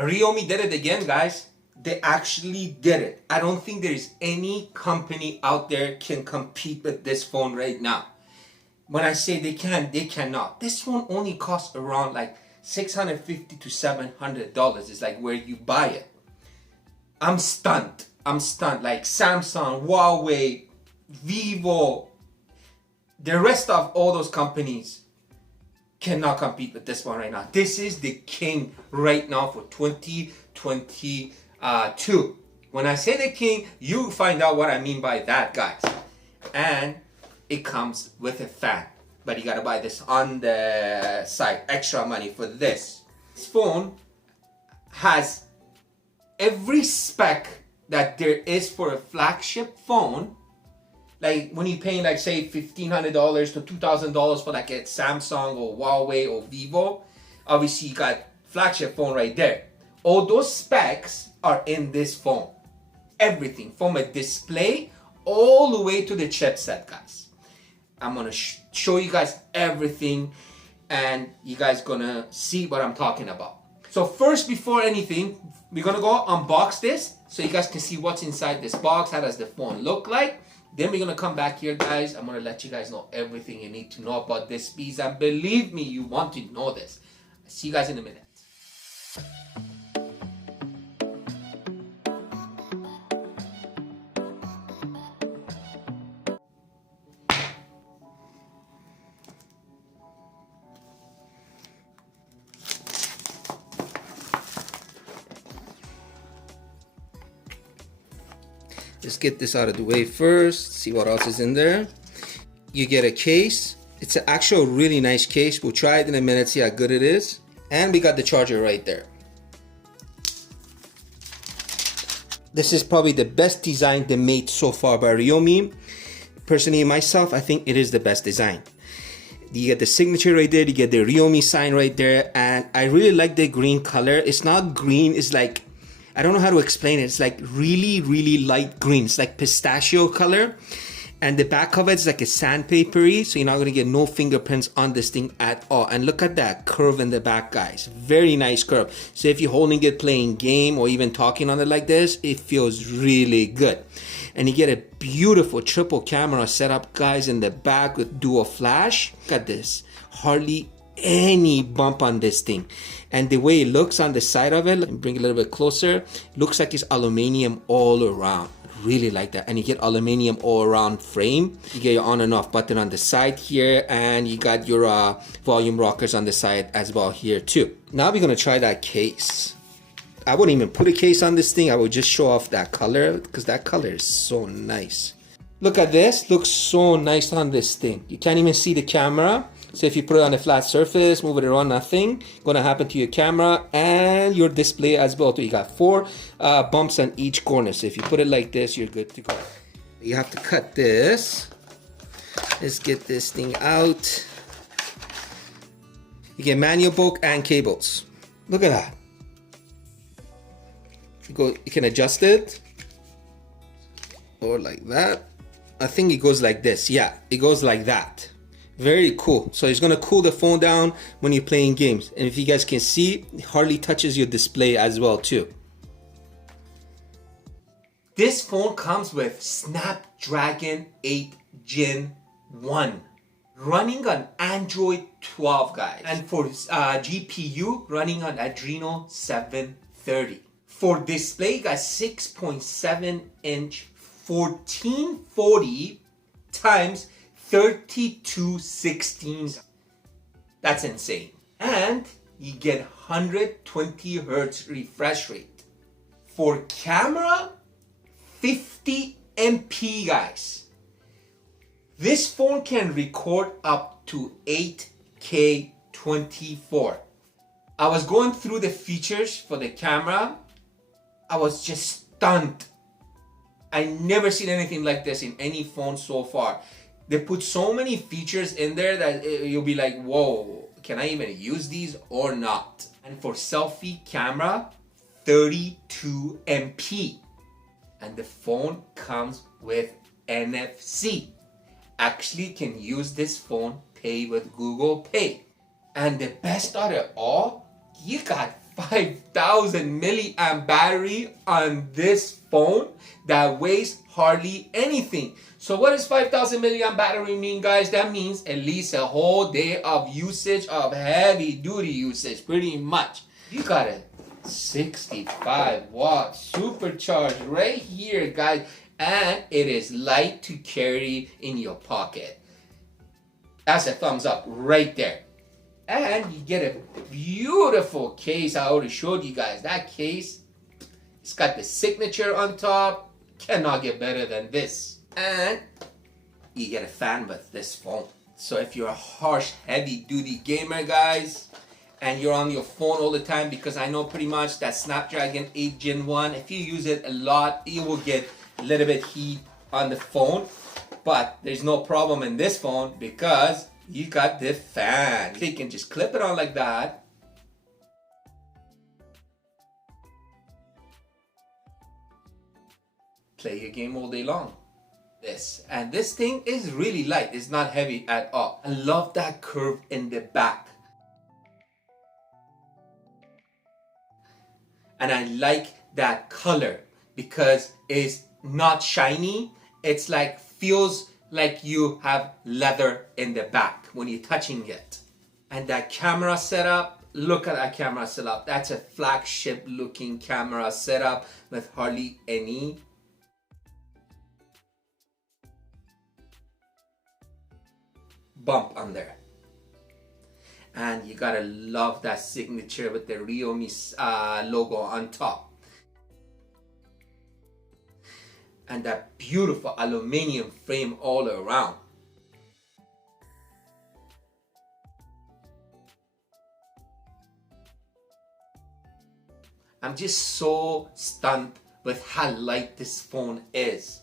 REALME did it again, guys. They actually did it. I don't think there is any company out there can compete with this phone right now. When I say they can, they cannot. This phone only costs around like $650 to $700. It's like where you buy it. I'm stunned. Like Samsung, Huawei, Vivo, the rest of all those companies cannot compete with this one right now. This is the king right now for 2022. When I say the king, you find out what I mean by that, guys. And it comes with a fan, but you gotta buy this on the site. Extra money for this. This phone has every spec that there is for a flagship phone. Like when you're paying like say $1,500 to $2,000 for like a Samsung or Huawei or Vivo, obviously you got flagship phone right there. All those specs are in this phone. Everything from a display all the way to the chipset, guys. I'm gonna show you guys everything and you guys gonna see what I'm talking about. So first, before anything, we're gonna go unbox this so you guys can see what's inside this box. How does the phone look like? Then we're gonna come back here, guys. I'm gonna let you guys know everything you need to know about this piece. And believe me, you want to know this. I'll see you guys in a minute. Let's get this out of the way first, see what else is in there. You get a case. It's an actual really nice case. We'll try it in a minute, see how good it is. And we got the charger right there. This is probably the best design they made so far by REALME. Personally, myself, I think it is the best design. You get the signature right there, you get the REALME sign right there, and I really like the green color. It's not green, it's like, I don't know how to explain it. It's like really, really light green. It's like pistachio color. And the back of it's like a sandpapery, so you're not gonna get no fingerprints on this thing at all. And look at that curve in the back, guys. Very nice curve. So if you're holding it, playing game, or even talking on it like this, it feels really good. And you get a beautiful triple camera setup, guys, in the back with dual flash. Look at this. Hardly any bump on this thing. And the way it looks on the side of it, let me bring it a little bit closer, looks like it's aluminum all around. Really like that. And you get aluminum all around frame. You get your on and off button on the side here, and you got your volume rockers on the side as well here too. Now we're gonna try that case. I wouldn't even put a case on this thing. I would just show off that color because that color is so nice. Look at this, looks so nice on this thing. You can't even see the camera. So if you put it on a flat surface, move it around, nothing gonna happen to your camera and your display as well. So you got 4 bumps on each corner. So if you put it like this, you're good to go. You have to cut this. Let's get this thing out. You get manual book and cables. Look at that. You can adjust it or like that. I think it goes like this. Yeah, it goes like that. Very cool. So it's gonna cool the phone down when you're playing games. And if you guys can see, it hardly touches your display as well too. This phone comes with Snapdragon 8 Gen 1 running on Android 12, guys. And for GPU running on Adreno 730. For display, you got 6.7 inch 1440 times 3216. That's insane. And you get 120 Hertz refresh rate. For camera, 50 MP, guys. This phone can record up to 8K 24. I was going through the features for the camera. I was just stunned. I never seen anything like this in any phone so far. They put so many features in there that you'll be like, whoa, can I even use these or not? And for selfie camera, 32 MP. And the phone comes with NFC. Actually can use this phone, pay with Google Pay. And the best of it all, you got 5,000 milliamp battery on this phone that weighs hardly anything. So what does 5,000 milliamp battery mean, guys? That means at least a whole day of usage, of heavy duty usage, pretty much. You got a 65 watt supercharged right here, guys, and it is light to carry in your pocket. That's a thumbs up right there. And you get a beautiful case. I already showed you guys that case. It's got the signature on top. Cannot get better than this. And you get a fan with this phone. So if you're a harsh, heavy duty gamer, guys, and you're on your phone all the time, because I know pretty much that Snapdragon 8 Gen 1, if you use it a lot, you will get a little bit heat on the phone. But there's no problem in this phone because you got the fan. So you can just clip it on like that. Play your game all day long. And this thing is really light. It's not heavy at all. I love that curve in the back. And I like that color because it's not shiny. It's like, feels like you have leather in the back when you're touching it. And that camera setup, look at that camera setup. That's a flagship looking camera setup with hardly any bump on there. And you gotta love that signature with the REALME logo on top. And that beautiful aluminum frame all around. I'm just so stunned with how light this phone is.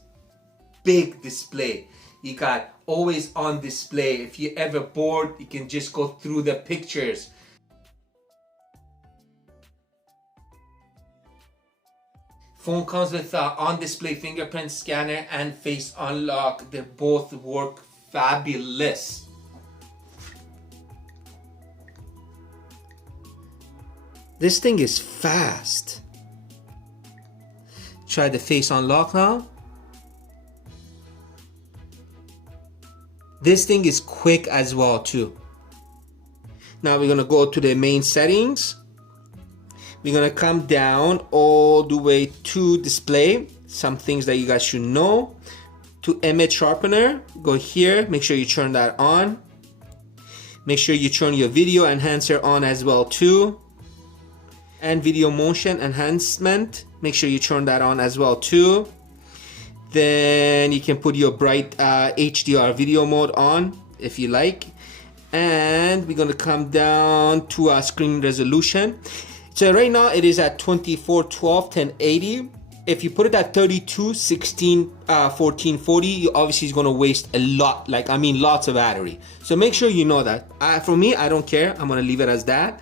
Big display. You got always on display. If you're ever bored, you can just go through the pictures. Phone comes with on-display fingerprint scanner and face unlock. They both work fabulous. This thing is fast. Try the face unlock now. This thing is quick as well too. Now we're gonna go to the main settings. We're gonna come down all the way to display. Some things that you guys should know. To image sharpener, go here, make sure you turn that on. Make sure you turn your video enhancer on as well too. And video motion enhancement, make sure you turn that on as well too. Then you can put your bright HDR video mode on if you like. And we're gonna come down to our screen resolution. So right now it is at 2412 1080. If you put it at 32 16 1440, you obviously is gonna waste a lot, lots of battery. So make sure you know that. For me, I don't care. I'm gonna leave it as that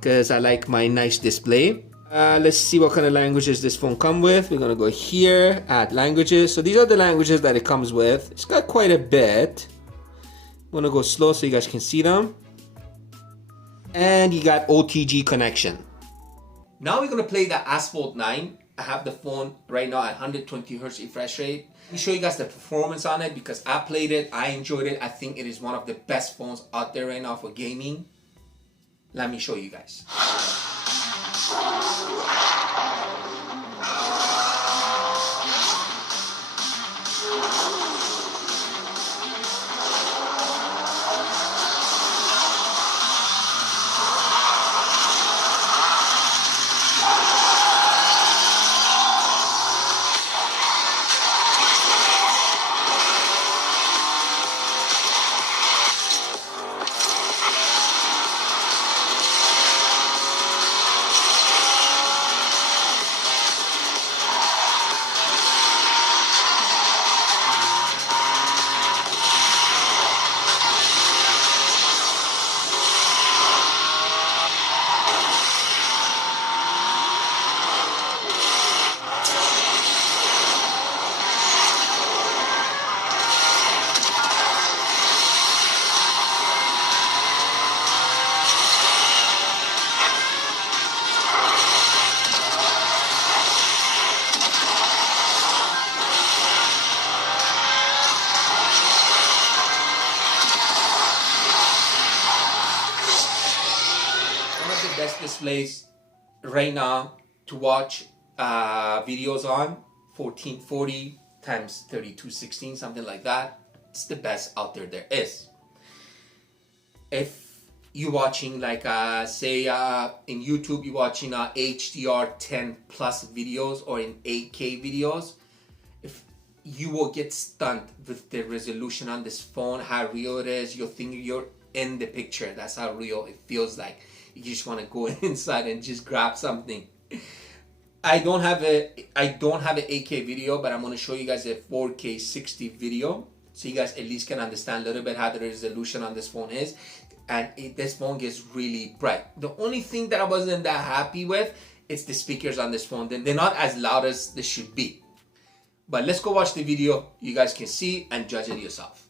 because I like my nice display. Let's see what kind of languages this phone comes with. We're gonna go here, add languages. So these are the languages that it comes with. It's got quite a bit. I'm gonna go slow so you guys can see them. And you got OTG connection. Now we're gonna play the Asphalt 9. I have the phone right now at 120 Hz refresh rate. Let me show you guys the performance on it because I played it, I enjoyed it. I think it is one of the best phones out there right now for gaming. Let me show you guys. displays right now to watch videos on, 1440 times 3216, something like that. It's the best out there is. If you're watching like say in YouTube, you're watching HDR 10 plus videos or in 8K videos, if you will get stunned with the resolution on this phone, how real it is. You'll think you're in the picture. That's how real it feels like. You just want to go inside and just grab something. I don't have an 8K video, but I'm going to show you guys a 4K 60 video, so you guys at least can understand a little bit how the resolution on this phone is. And this phone gets really bright. The only thing that I wasn't that happy with is the speakers on this phone. They're not as loud as they should be. But let's go watch the video. You guys can see and judge it yourself.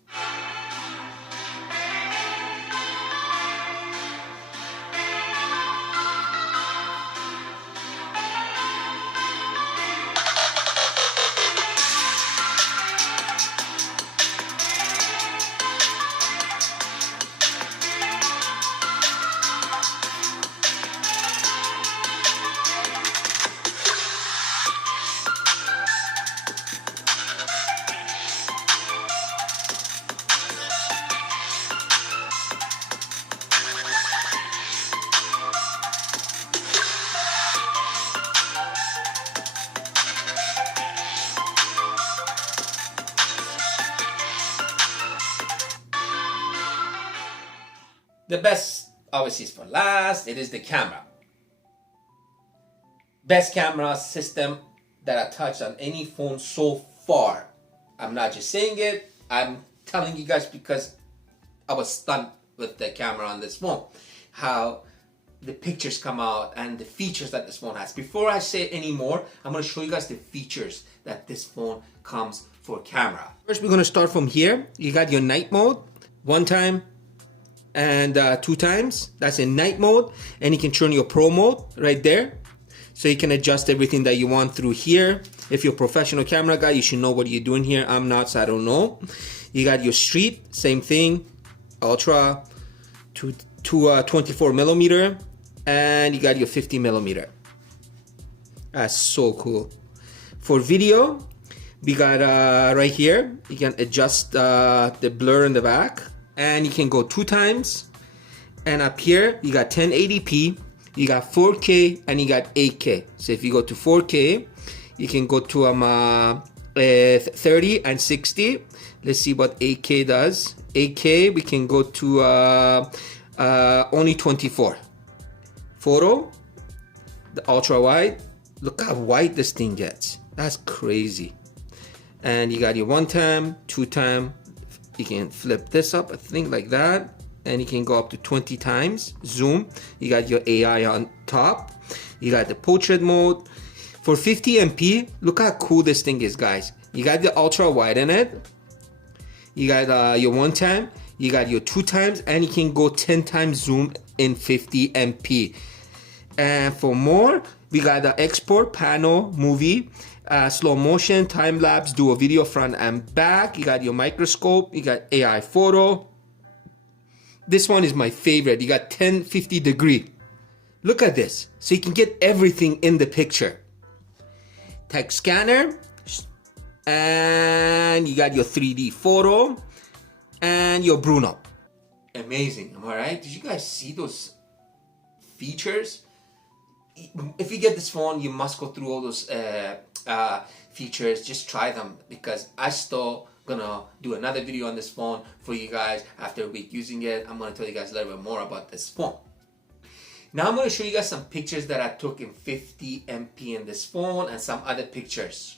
The best, obviously, is for last. It is the camera. Best camera system that I touched on any phone so far. I'm not just saying it. I'm telling you guys because I was stunned with the camera on this phone. How the pictures come out and the features that this phone has. Before I say any more, I'm going to show you guys the features that this phone comes for camera. First, we're going to start from here. You got your night mode, 1 time, and 2 times. That's in night mode, and you can turn your pro mode right there, so you can adjust everything that you want through here. If you're a professional camera guy, you should know what you're doing here. I'm not, so I don't know. You got your street, same thing, ultra to 24 millimeter, and you got your 50 millimeter. That's so cool. For video, we got right here, you can adjust the blur in the back. And you can go 2 times, and up here you got 1080p, you got 4K, and you got 8K. So if you go to 4K, you can go to 30 and 60. Let's see what 8K does. 8K, we can go to only 24. Photo, the ultra wide. Look how wide this thing gets. That's crazy. And you got your 1 time, 2 time. You can flip this up, I think, like that, and you can go up to 20 times zoom. You got your AI on top. You got the portrait mode. For 50 MP, look how cool this thing is, guys. You got the ultra wide in it. You got your 1 time. You got your 2 times, and you can go 10 times zoom in 50 MP. And for more, we got the export panel movie. Slow motion, time lapse, do a video front and back. You got your microscope, you got AI photo. This one is my favorite. You got 1050 degree. Look at this. So you can get everything in the picture. Text scanner, and you got your 3D photo and your Bruno. Amazing, am I right? Did you guys see those features? If you get this phone, you must go through all those features. Just try them, because I still gonna do another video on this phone for you guys after a week using it. I'm gonna tell you guys a little bit more about this phone. Now I'm gonna show you guys some pictures that I took in 50 MP in this phone and some other pictures.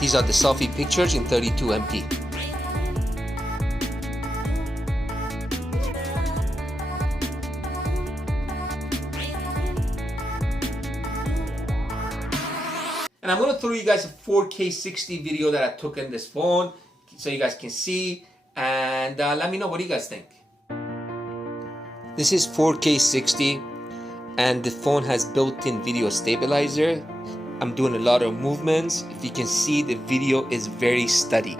These are the selfie pictures in 32 MP. And I'm gonna throw you guys a 4K 60 video that I took in this phone so you guys can see, and let me know what you guys think. This is 4K 60 and the phone has built-in video stabilizer. I'm doing a lot of movements. If you can see, the video is very steady.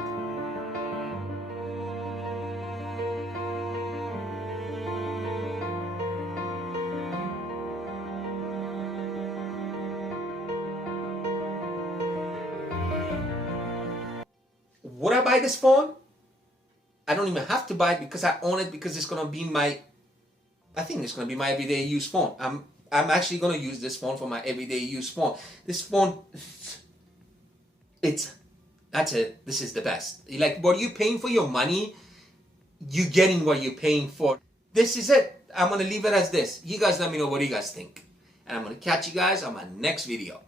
Would I buy this phone? I don't even have to buy it because I own it, because it's gonna be my, I think it's gonna be my everyday use phone. I'm actually gonna use this phone for my everyday use phone. This phone, that's it. This is the best. Like, what you're paying for your money, you're getting what you're paying for. This is it. I'm gonna leave it as this. You guys let me know what you guys think. And I'm gonna catch you guys on my next video.